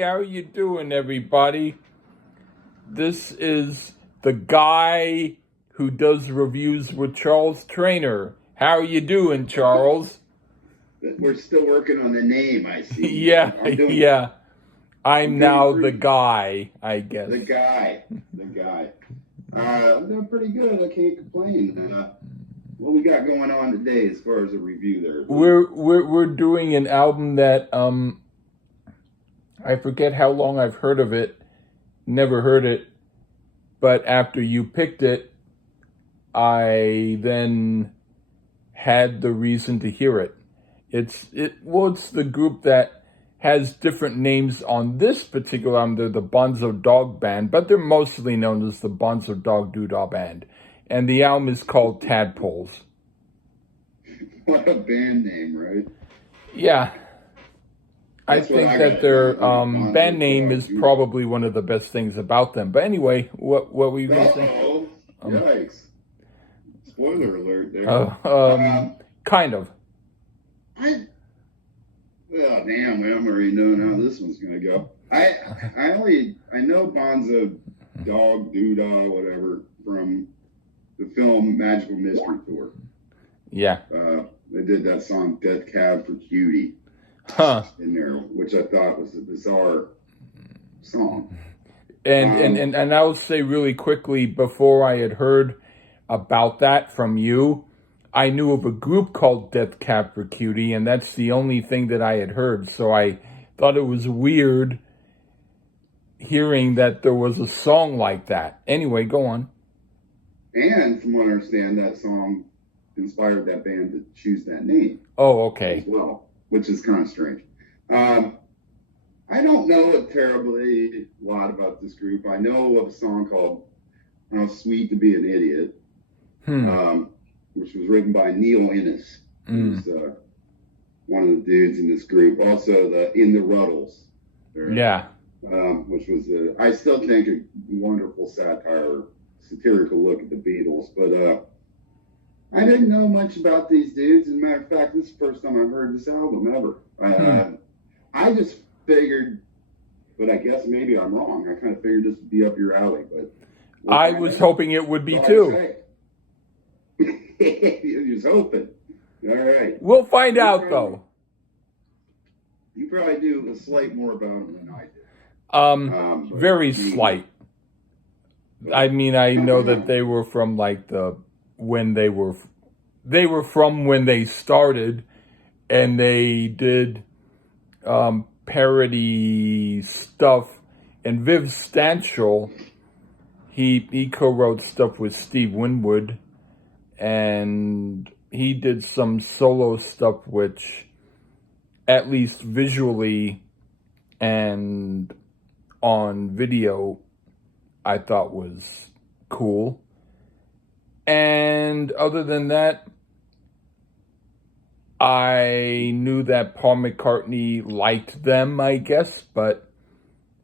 how you doing, everybody? This is the guy who does reviews with Charles Traynor. How are you doing, Charles? We're still working on the name, I see. Yeah. I'm now the guy, I guess. The guy. I'm doing pretty good. I can't complain. What we got going on today as far as a review there? We're doing an album that I forget how long I've heard of it. Never heard it, but after you picked it, I then had the reason to hear it. It's the group that has different names on this particular album. They're the Bonzo Dog Band, but they're mostly known as the Bonzo Dog Doodah Band. And the album is called Tadpoles. What a band name, right? Yeah. I think that their band name is probably one of the best things about them. But anyway, what were you going to say? Oh, yikes. Spoiler alert there. Kind of. Well, damn, I'm already knowing how this one's going to go. I know Bonzo Dog Doodah, whatever, from the film Magical Mystery Tour. Yeah. They did that song Death Cab for Cutie in there, which I thought was a bizarre song. And I'll say really quickly, before I had heard about that from you, I knew of a group called Death Cab for Cutie, and that's the only thing that I had heard. So I thought it was weird hearing that there was a song like that. Anyway, go on. And from what I understand, that song inspired that band to choose that name. Oh, okay. As well, which is kind of strange. I don't know a terribly lot about this group. I know of a song called How Sweet to Be an Idiot, which was written by Neil Innes, who's one of the dudes in this group. Also, the In the Ruddles. Yeah. Which was, I still think, a wonderful satirical look at the Beatles. But I didn't know much about these dudes. As a matter of fact, this is the first time I've heard this album ever. I just figured, but I guess maybe I'm wrong. I kind of figured this would be up your alley. But I was hoping it would be too. You're just hoping. All right. We'll find out, though. You probably do a slight more about them than I did. Very slight. I mean, I know that they were from like when they were from when they started, and they did parody stuff. And Viv Stanchel, he co-wrote stuff with Steve Winwood, and he did some solo stuff which, at least visually and on video, I thought was cool. And other than that, I knew that Paul McCartney liked them, I guess, but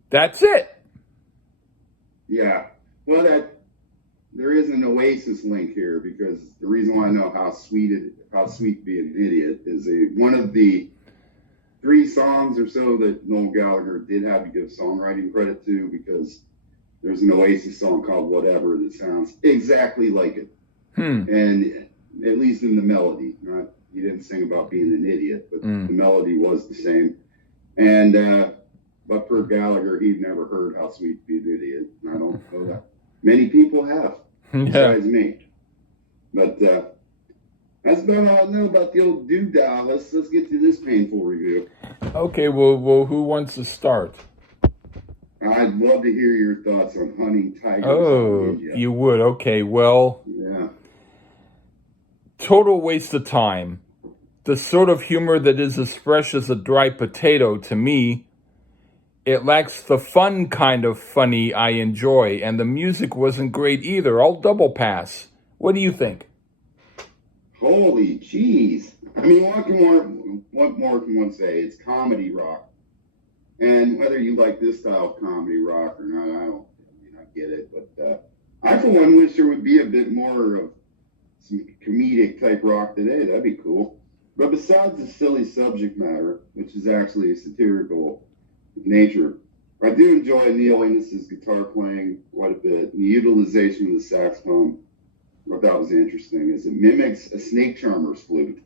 that's it. Yeah. Well, there is an Oasis link here, because the reason why I know How Sweet to Be an Idiot is one of the 3 songs or so that Noel Gallagher did have to give songwriting credit to, because there's an Oasis song called Whatever that sounds exactly like it. And at least in the melody, right? He didn't sing about being an idiot, but the melody was the same. And but per Gallagher, he'd never heard How Sweet to Be an Idiot. And I don't know that many people have, besides me. But that's about all I know about the old doodah. Let's get to this painful review. Okay, well, who wants to start? I'd love to hear your thoughts on Hunting Tigers. Oh, you would? Okay, well. Yeah. Total waste of time. The sort of humor that is as fresh as a dry potato to me. It lacks the fun kind of funny I enjoy, and the music wasn't great either. I'll double pass. What do you think? Holy jeez. I mean, what more can one say? It's comedy rock. And whether you like this style of comedy rock or not, I get it. But I, for one, wish there would be a bit more of some comedic type rock today. That'd be cool. But besides the silly subject matter, which is actually satirical nature, I do enjoy Neil Innes's guitar playing quite a bit. The utilization of the saxophone, what I thought was interesting, is it mimics a snake charmer's flute.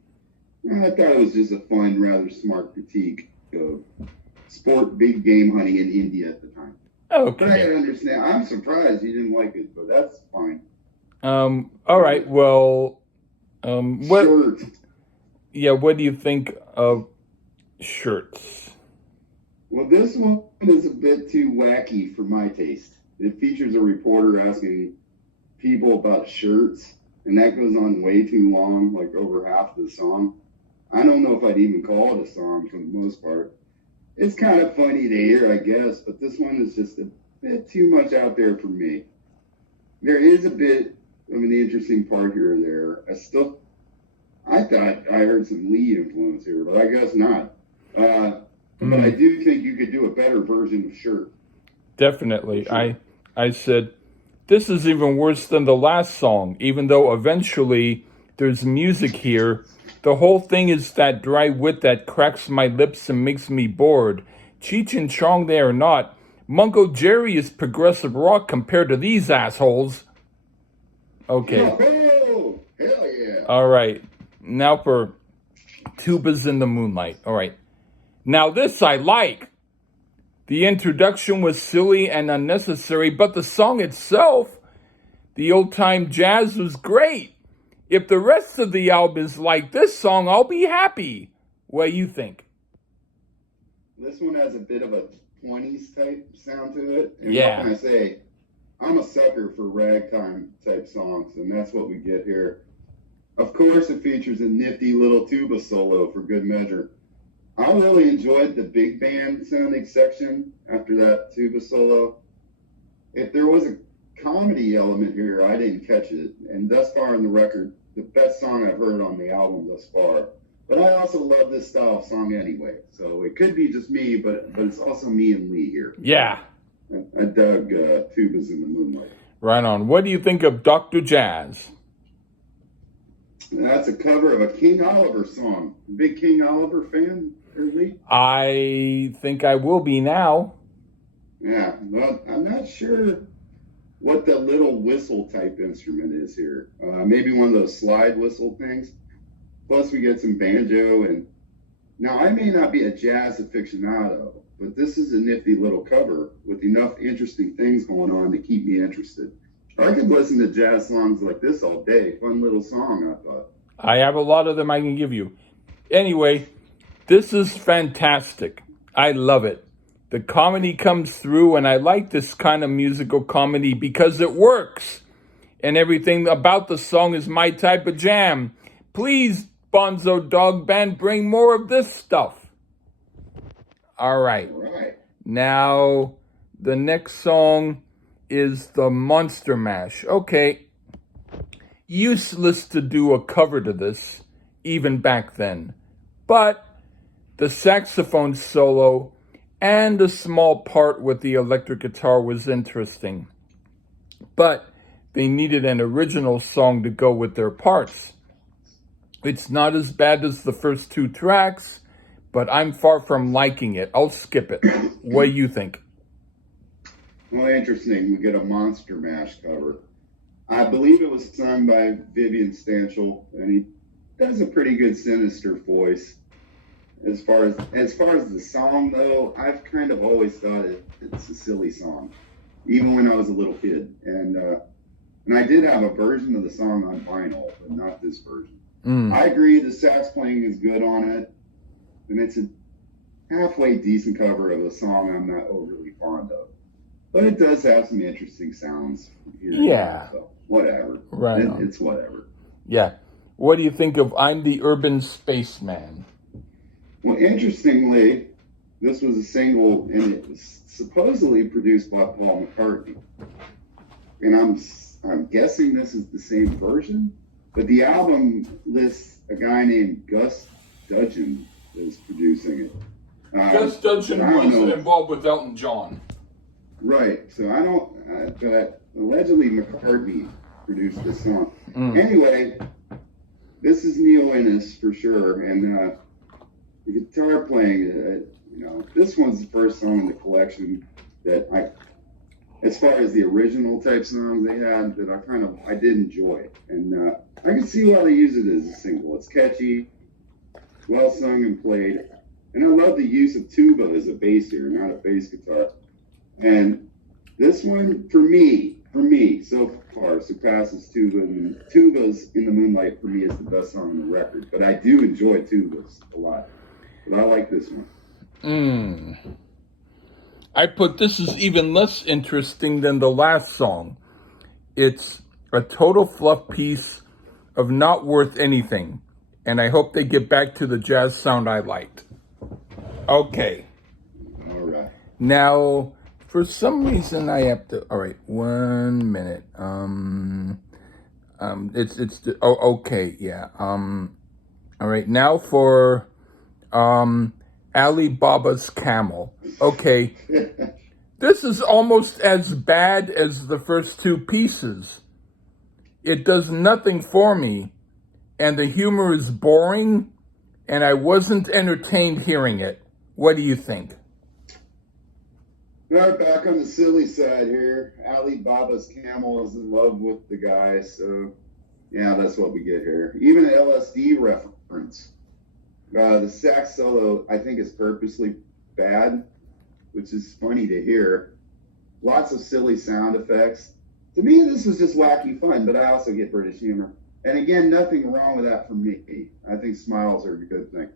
I thought it was just a fun, rather smart critique of sport big game hunting in India at the time. Okay. But I can understand. I'm surprised you didn't like it, but that's fine. All right. Well, what? Shirt. Yeah. What do you think of shirts? Well, this one is a bit too wacky for my taste. It features a reporter asking people about shirts, and that goes on way too long, like over half the song. I don't know if I'd even call it a song for the most part. It's kind of funny to hear, I guess, but this one is just a bit too much out there for me. There is a bit of an interesting part here or there. I thought I heard some Lee influence here, but I guess not. But I do think you could do a better version of Shirt. Definitely. Sure. I said, this is even worse than the last song, even though eventually there's music here. The whole thing is that dry wit that cracks my lips and makes me bored. Cheech and Chong they are not. Mungo Jerry is progressive rock compared to these assholes. Okay. Oh, hell yeah. All right. Now for Tubas in the Moonlight. All right. Now this I like. The introduction was silly and unnecessary, but the song itself, the old-time jazz was great. If the rest of the album is like this song, I'll be happy. What do you think? This one has a bit of a 20s type sound to it. And Yeah. what can I say? I'm a sucker for ragtime type songs, and that's what we get here. Of course, it features a nifty little tuba solo for good measure. I really enjoyed the big band sounding section after that tuba solo. If there was a comedy element here, I didn't catch it. And thus far in the record, the best song I've heard on the album thus far. But I also love this style of song anyway. So it could be just me, but it's also me and Lee here. Yeah. I dug Tubas in the Moonlight. Right on. What do you think of Dr. Jazz? That's a cover of a King Oliver song. Big King Oliver fan, Lee? I think I will be now. Yeah, well, I'm not sure what the little whistle type instrument is here. Maybe one of those slide whistle things. Plus, we get some banjo. And now, I may not be a jazz aficionado, but this is a nifty little cover with enough interesting things going on to keep me interested. I could listen to jazz songs like this all day. Fun little song, I thought. I have a lot of them I can give you. Anyway, this is fantastic. I love it. The comedy comes through, and I like this kind of musical comedy because it works. And everything about the song is my type of jam. Please, Bonzo Dog Band, bring more of this stuff. All right. All right. Now, the next song is the Monster Mash. Okay. Useless to do a cover to this, even back then. But the saxophone solo and a small part with the electric guitar was interesting. But they needed an original song to go with their parts. It's not as bad as the first two tracks, but I'm far from liking it. I'll skip it. What do you think? Well, interesting. We get a Monster Mash cover. I believe it was sung by Vivian Stanchel, and he does a pretty good sinister voice. As far as the song, though, I've kind of always thought it's a silly song, even when I was a little kid. And I did have a version of the song on vinyl, but not this version. I agree the sax playing is good on it, and it's a halfway decent cover of a song I'm not overly fond of. But it does have some interesting sounds here. Yeah. So, whatever. Right. It's whatever. Yeah. What do you think of I'm the Urban Spaceman? Well, interestingly, this was a single, and it was supposedly produced by Paul McCartney. And I'm guessing this is the same version, but the album lists a guy named Gus Dudgeon as producing it. Gus Dudgeon was involved with Elton John. Right. So I don't. But allegedly McCartney produced this song. Anyway, this is Neil Innes for sure, and the guitar playing. This one's the first song in the collection. that as far as the original type songs they had, that I did enjoy. And I can see why they use it as a single. It's catchy, well sung and played. And I love the use of tuba as a bass here, not a bass guitar. And this one, for me, so far surpasses tuba. And tubas in the Moonlight for me is the best song on the record. But I do enjoy tubas a lot. But I like this one. I put this is even less interesting than the last song. It's a total fluff piece of not worth anything. And I hope they get back to the jazz sound I liked. Okay. All right. Now, for some reason I have to. All right, 1 minute. Okay, yeah. All right, now for Alibaba's Camel. Okay, this is almost as bad as the first two pieces. It does nothing for me, and the humor is boring, and I wasn't entertained hearing it. What do you think? All right, back on the silly side here. Alibaba's Camel is in love with the guy, so yeah, that's what we get here. Even an LSD reference. The sax solo, I think, is purposely bad, which is funny to hear. Lots of silly sound effects. To me, this was just wacky fun, but I also get British humor. And again, nothing wrong with that for me. I think smiles are a good thing.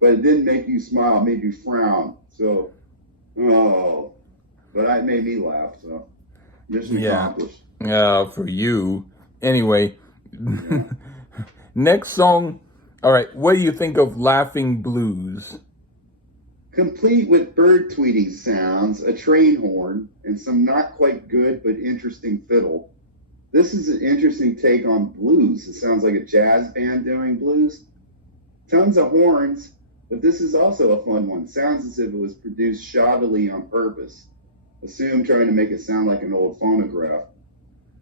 But it didn't make you smile, it made you frown. So, but it made me laugh, so mission accomplished. For you. Anyway, next song. All right, what do you think of Laughing Blues? Complete with bird tweeting sounds, a train horn, and some not quite good but interesting fiddle. This is an interesting take on blues. It sounds like a jazz band doing blues. Tons of horns, but this is also a fun one. Sounds as if it was produced shoddily on purpose. Assume trying to make it sound like an old phonograph.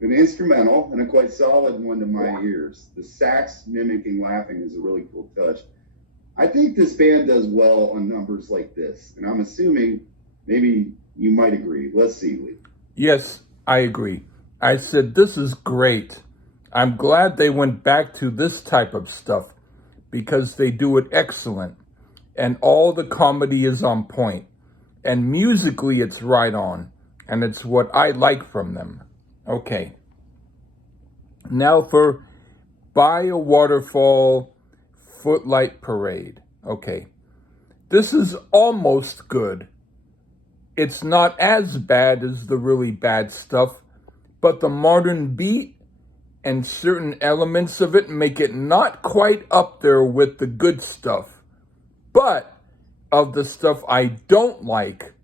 An instrumental and a quite solid one to my ears. The sax mimicking laughing is a really cool touch. I think this band does well on numbers like this, and I'm assuming maybe you might agree. Let's see, Lee. Yes, I agree. I said, this is great. I'm glad they went back to this type of stuff because they do it excellent. And all the comedy is on point. And musically, it's right on. And it's what I like from them. Okay. Now for By a Waterfall Footlight Parade. Okay. This is almost good. It's not as bad as the really bad stuff, but the modern beat and certain elements of it make it not quite up there with the good stuff. But of the stuff I don't like,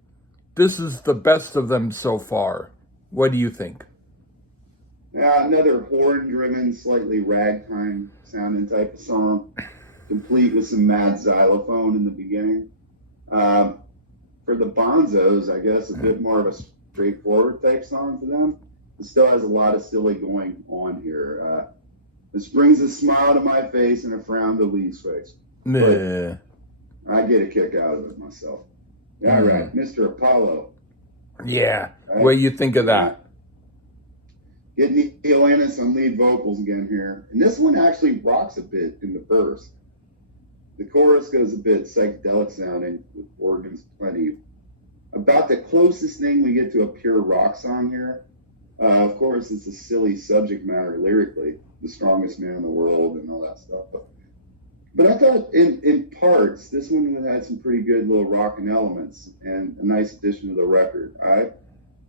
this is the best of them so far. What do you think? Another horn-driven, slightly ragtime-sounding type of song, complete with some mad xylophone in the beginning. For the Bonzos, I guess a bit more of a straightforward type song for them. It still has a lot of silly going on here. This brings a smile to my face and a frown to Lee's face. I get a kick out of it myself. All right, Mr. Apollo. Yeah, right. What do you think of that? Getting Neil Innes on lead vocals again here. And this one actually rocks a bit in the verse. The chorus goes a bit psychedelic sounding with organs plenty. About the closest thing we get to a pure rock song here. Of course, it's a silly subject matter lyrically, the strongest man in the world and all that stuff. But I thought in parts, this one had some pretty good little rockin' elements and a nice addition to the record. I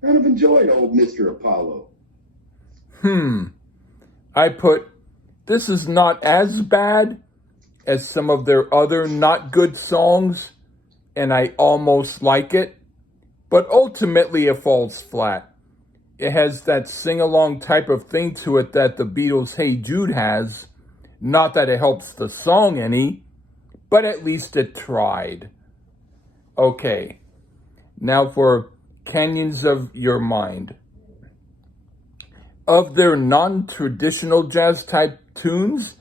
kind of enjoyed old Mr. Apollo. I put, this is not as bad as some of their other not good songs, and I almost like it, but ultimately it falls flat. It has that sing-along type of thing to it that the Beatles' Hey Jude has. Not that it helps the song any, but at least it tried. Okay, now for Canyons of Your Mind. Of their non-traditional jazz-type tunes,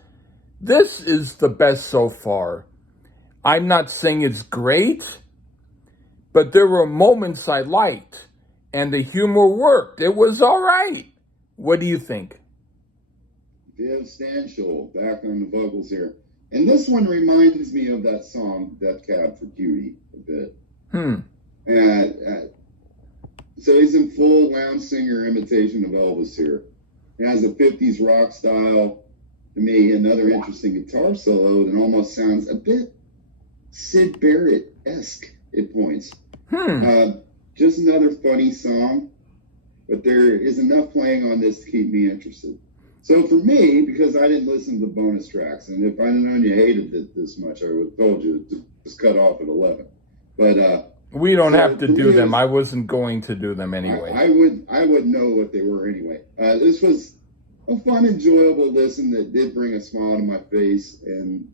this is the best so far. I'm not saying it's great, but there were moments I liked, and the humor worked. It was all right. What do you think? Viv Stanshall back on the vocals here. And this one reminds me of that song, Death Cab for Cutie, a bit. And so he's in full lounge singer imitation of Elvis here. He has a 50s rock style. To me, another interesting guitar solo that almost sounds a bit Syd Barrett-esque at points. Just another funny song, but there is enough playing on this to keep me interested. So for me, because I didn't listen to the bonus tracks, and if I'd known you hated it this much, I would have told you to just cut off at 11. But we don't have to do them. I wasn't going to do them anyway. I would know what they were anyway. This was a fun, enjoyable listen that did bring a smile to my face,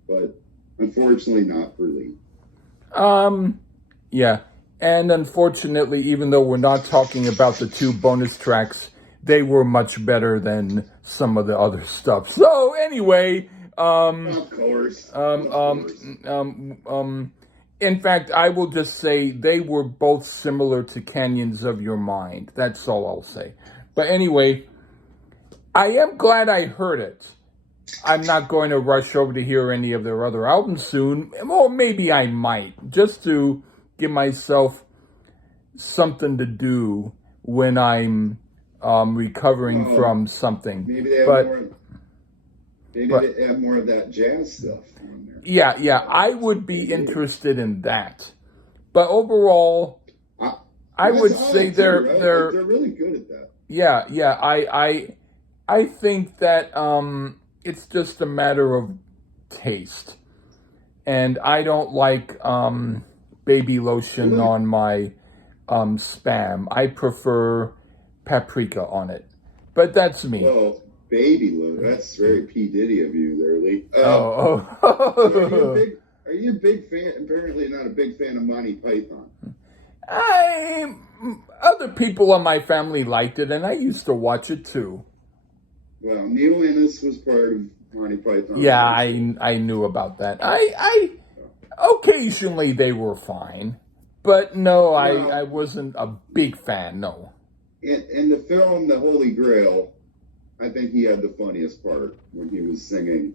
but unfortunately not for Lee. Yeah. And unfortunately, even though we're not talking about the 2 bonus tracks, they were much better than some of the other stuff. So anyway, Of course. In fact, I will just say they were both similar to Canyons of Your Mind. That's all I'll say. But anyway, I am glad I heard it. I'm not going to rush over to hear any of their other albums soon. Or maybe I might, just to give myself something to do when I'm recovering from something. Maybe they have more of that jazz stuff on there. Yeah, I would be interested in that. But overall, I would say they're really good at that. Yeah, I think that it's just a matter of taste. And I don't like baby lotion on my Spam. I prefer paprika on it. But that's me. Well, baby lotion, that's very P. Diddy of you there, Lee. Are you a big fan? Apparently not a big fan of Monty Python. Other people in my family liked it, and I used to watch it too. Well, Neil Innes was part of Monty Python. Yeah, I knew about that. I occasionally they were fine, but no, I wasn't a big fan. No. In the film The Holy Grail, I think he had the funniest part when he was singing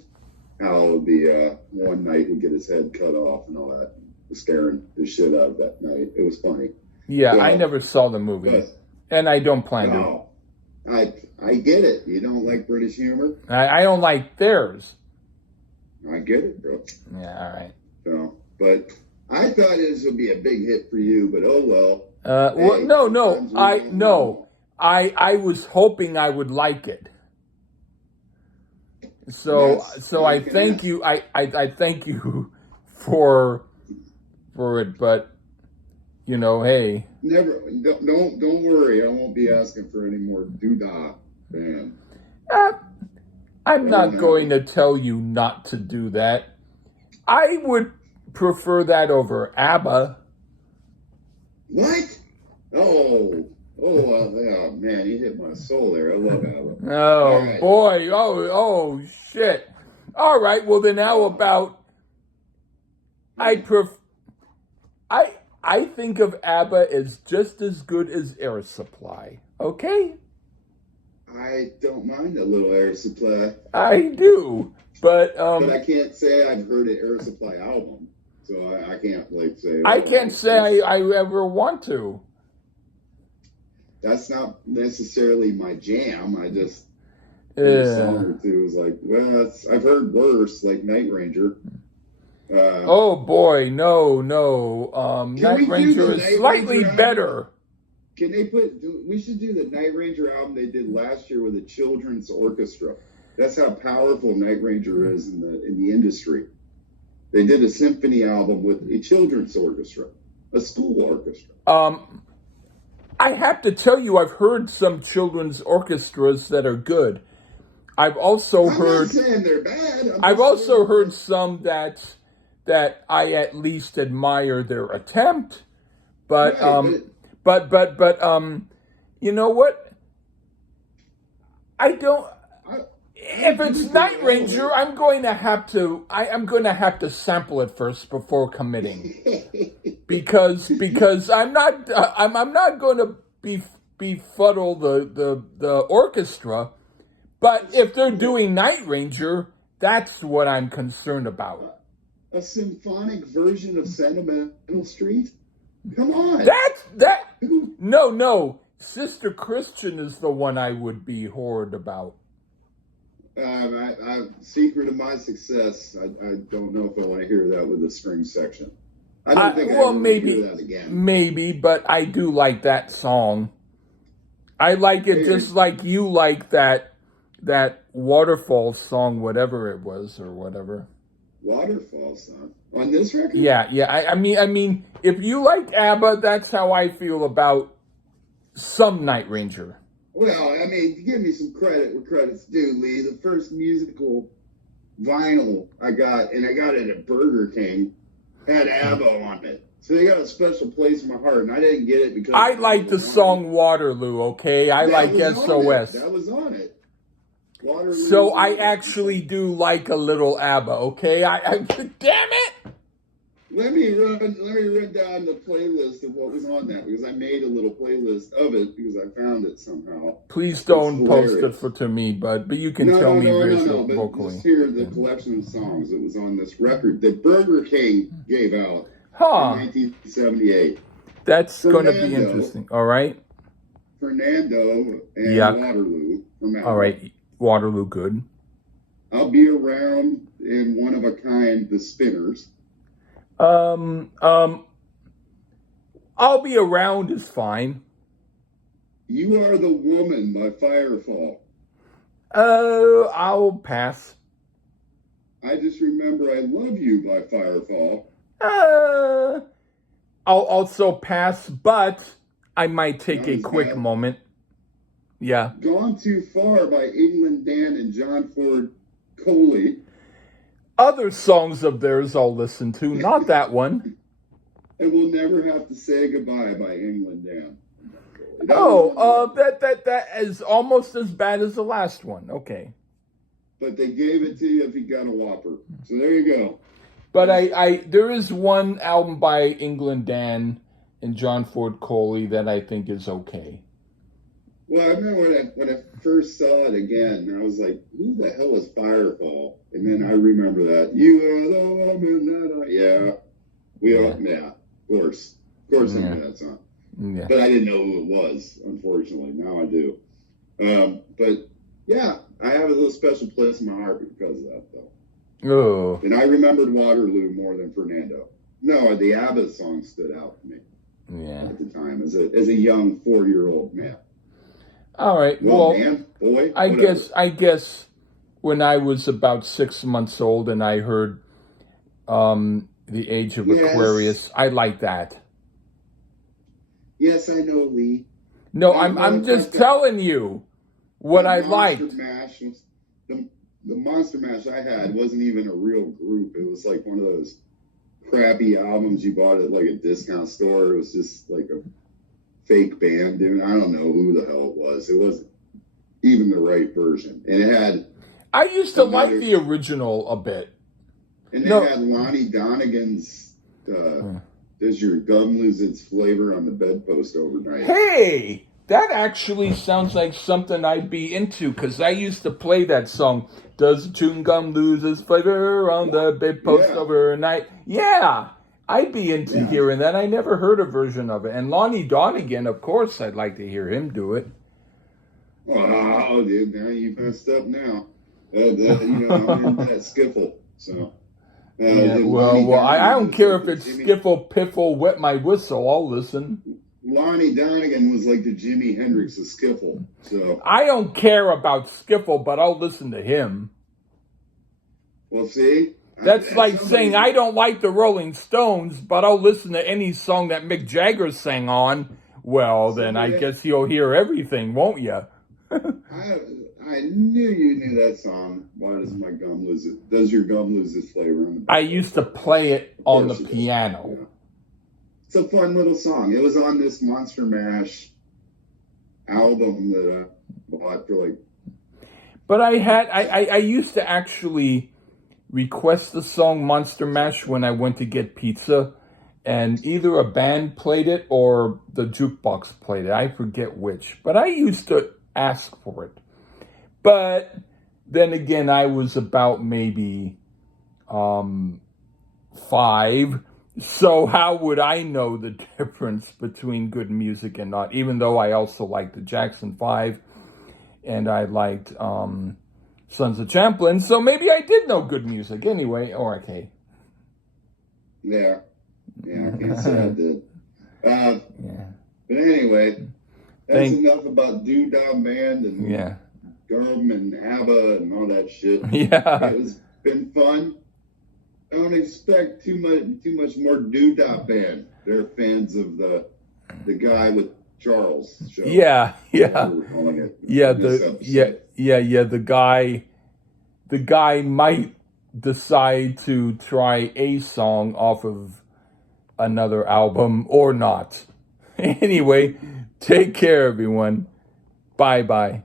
how the one knight would get his head cut off and all that, scaring the shit out of that knight. It was funny. Yeah, so, I never saw the movie, and I don't plan to. I get it. You don't like British humor? I don't like theirs. I get it, bro. Yeah, all right. So, but I thought this would be a big hit for you, but oh well. I was hoping I would like it. So I thank you. I thank you for it, but you know, hey. Don't worry. I won't be asking for any more doodah, man. I'm not going to tell you not to do that. I would prefer that over ABBA. What? Oh, man, you hit my soul there. I love ABBA. Oh, right. Boy. Oh, shit. All right, well, then how about I think of ABBA as just as good as Air Supply, okay? I don't mind a little Air Supply. I do, but I can't say I've heard an Air Supply album, so I can't say. I can't say I ever want to. That's not necessarily my jam. I just a song or two was like, well, I've heard worse, like Night Ranger. Oh boy, no. Night Ranger is slightly better. Can they we should do the Night Ranger album they did last year with a children's orchestra. That's how powerful Night Ranger is in the industry. They did a symphony album with a children's orchestra, a school orchestra. I have to tell you, I've heard some children's orchestras that are good. I've also heard. I'm not saying they're bad. I've also heard some that I at least admire their attempt, but but you know what? I don't. If it's Night Ranger, I'm going to have to sample it first before committing, because I'm not going to befuddle the orchestra. But if they're doing Night Ranger, that's what I'm concerned about. A symphonic version of Sentimental Street? Come on. No. Sister Christian is the one I would be horrid about. Secret of my success. I don't know if I want to hear that with the string section. I don't think I will hear that again. Maybe, but I do like that song. I like it just like you like that Waterfall song, whatever it was or whatever. Waterfall song on this record? Yeah. I mean, if you like ABBA, that's how I feel about some Night Ranger. Well, I mean, give me some credit where credit's due, Lee. The first musical vinyl I got it at Burger King, had ABBA on it. So they got a special place in my heart, and I didn't get it because... I like the song Waterloo, okay? I like SOS. That was on it. Waterloo. So I actually do like a little ABBA, okay? Damn it! Let me run down the playlist of what was on that, because I made a little playlist of it because I found it somehow. Please don't post it to me, but you can tell me vocally. Just hear the collection of songs that was on this record that Burger King gave out in 1978. That's going to be interesting. All right. Fernando and Waterloo from ABBA. All right. Waterloo, good. I'll Be Around in One of a Kind, The Spinners. I'll Be Around is fine. You Are the Woman by Firefall. I'll pass. I Just Remember I Love You by Firefall. I'll also pass, but I might take a quick moment. Yeah. Gone Too Far by England Dan and John Ford Coley. Other songs of theirs I'll listen to, not that one. And We'll Never Have to Say Goodbye by England Dan. That is almost as bad as the last one. Okay. But they gave it to you if you got a Whopper. So there you go. But there is one album by England Dan and John Ford Coley that I think is okay. Well, I remember when I first saw it again, I was like, who the hell is Firefall? And then I remember that. You are the woman that I... Yeah. Of course. Of course I know that song. Yeah. But I didn't know who it was, unfortunately. Now I do. But, yeah, I have a little special place in my heart because of that, though. Oh. And I remembered Waterloo more than Fernando. No, the ABBA song stood out to me at the time as a young 4-year-old man. All right. Well, man, boy, I guess when I was about 6 months old and I heard The Age of Aquarius, I like that. Yes, I know, Lee. No, I'm just telling you what I liked. The Monster Mash I had wasn't even a real group. It was like one of those crappy albums you bought at like a discount store. It was just like a fake band doing. I don't know who the hell it was. It wasn't even the right version. And it had... I used to like the original a bit. And it had Lonnie Donegan's Does Your Gum Lose Its Flavor on the Bedpost Overnight. Hey! That actually sounds like something I'd be into, because I used to play that song, Does Chewing Gum Lose Its Flavor on the Bedpost Overnight? Yeah! I'd be into hearing that. I never heard a version of it. And Lonnie Donegan, of course, I'd like to hear him do it. Oh, dude, now you messed up now. I'm into that skiffle. So, I don't care if it's skiffle, piffle, wet my whistle. I'll listen. Lonnie Donegan was like the Jimi Hendrix of skiffle. So I don't care about skiffle, but I'll listen to him. Well, see? That's like saying I don't like the Rolling Stones, but I'll listen to any song that Mick Jagger sang on. Well, then I guess you'll hear everything, won't you? I knew you knew that song. Why does my gum lose it? Does your gum lose its flavor? I used to play it on the piano. Yeah. It's a fun little song. It was on this Monster Mash album that I bought for like... But I used to actually request the song Monster Mash when I went to get pizza, and either a band played it or the jukebox played it. I forget which, but I used to ask for it. But then again, I was about maybe 5. So how would I know the difference between good music and not? Even though I also liked the Jackson 5 and I liked Sons of Champlin. So maybe I did know good music anyway. Or okay. Yeah. Yeah, I can't say I did. Yeah. But anyway, that's enough about Doodah Band and Yeah. Gurm and ABBA and all that shit. Yeah. It's been fun. Don't expect too much more Doodah Band. They're fans of the guy with Charles show. Yeah. Yeah. We're calling it. Yeah. The guy might decide to try a song off of another album or not. Anyway, take care, everyone. Bye-bye.